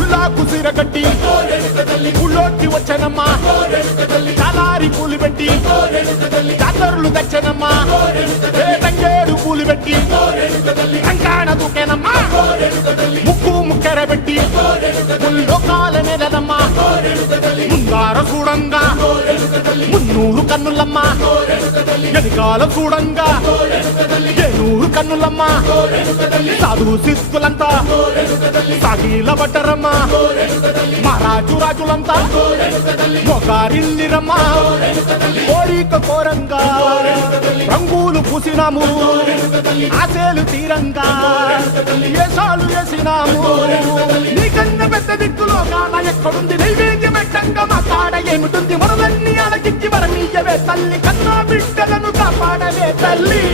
ఉల్లాకు సీరగట్టి ఉళ్ళోకి వచ్చనమ్మా చాలారి పూలు పెట్టి జాతరులు తెచ్చనమ్మా తంగేడు పూలు పెట్టి కంకాణ దూకేనమ్మా ముక్కు ముక్కెర పెట్టి ముల్లోకాల నెలనమ్మా ముందార చూడంగా మున్నూరు కన్నులమ్మా వెనకాల చూడంగా ఏనూరు కన్నులమ్మా సాధువు సిద్ధులంతా సాగిల బట్టరమ్మా మహారాజు రాజులంతా మొగారిల్లిరమ్మా కోరిక కోరంగా రంగులు పూసినాము ఆశలు తీరంగా ఏసాలు వేసినాము నీకన్నా పెద్ద దిక్కులో కాన ఎక్కడుంది నైవేద్యం పెట్టంగా మా కాడ ఏమిటుంది మనలన్నీ అలకించి వరమీయవే తల్లి కన్నా బిడ్డలను కాపాడవే తల్లి